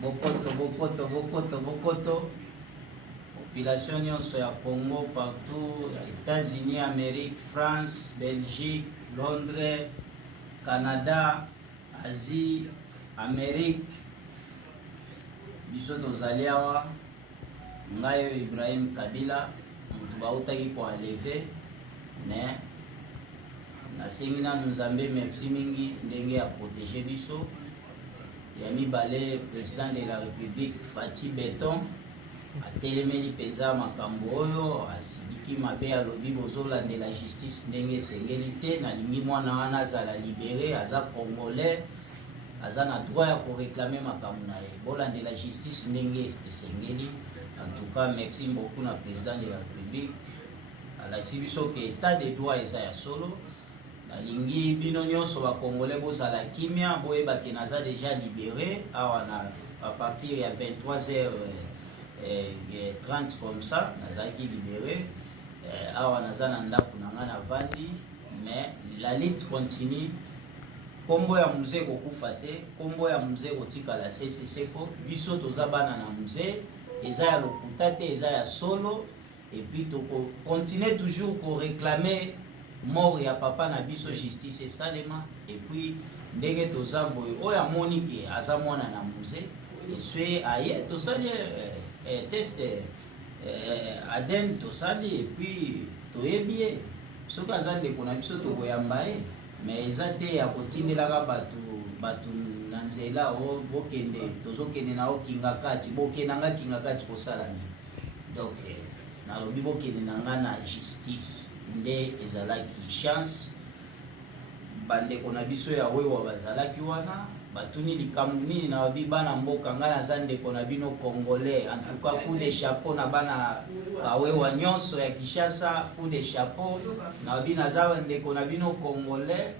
Bokoto. Population nyonso ya Congo partout, États-Unis, Amérique, France, Belgique, Londres, Canada, Asie, Amérique. Biso tozali awa ngayo Ibrahim Kabila mutu bautaki ko aleve ne nasengi na Nzambe merci mingi ndenge ya protéger biso ya mibale président de la République Fati Beton atelemeli peza makambo oyo asidiki mabe alobi bozolandela justice ndenge esengeli te nalingi mwana wana azala libéré aza congolais aza na droit ya koréclamer makambo na ye bolandela justice ndenge esengeli. En tout cas merci beaucoup na président de la République alakisi biso ke état de droit eza ya solo. Nalingi bino nyonso ba congolais bozala kimia boyeba ke naza déjà libéré awa na à partir ya 23h30 comme ça nazaki libéré awa naza na ndako na nga na vandi mais la lutte continue. Kombo ya mzee kokufa te, kombo ya mzee kotikala seseko biso toza bana na mzee eza ya lokuta te eza ya solo et puis to continuer toujours ko réclamer mort ya papa na biso justice esalema et puis ndenge toza boye oyo amoni ke aza mwana na mzee eswe aye tosali test ADN tosali et puis toyebi soki aza ndeko na biso tokoyamba ye mais eza te ya kotindelaka batu na nzela o bokende tozokende na okinga kati bokenanga kinga kati kosalani. Donc nalobi bokende na nga na justice nde ezalaki chance bandeko na biso ya wewa bazalaki wana batuni likambo nini na babi bana mboka nga naza ndeko na bino congolais. En tout cas coup de chapeau na bana kawewa nyonso ya Kinshasa, coup de chapeau na babi naza ndeko na bino congolais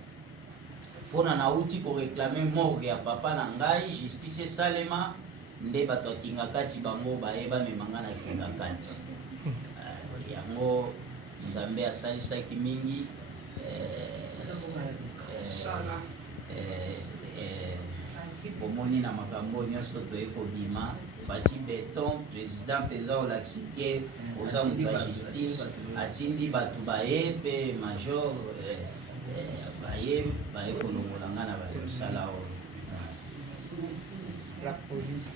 pona na uti ko réclamer mort ya papa na ngai justice esalema nde bato kinga kati bango bayeba memanga na kinga kati yango Nzambe asalisaki mingi bomoni na makambo nyonso toyeko bima. Fati Beton président peza olaksike oza mutu ya justice atindi batu baye pe major baye kolongola nga na basala oyo la police.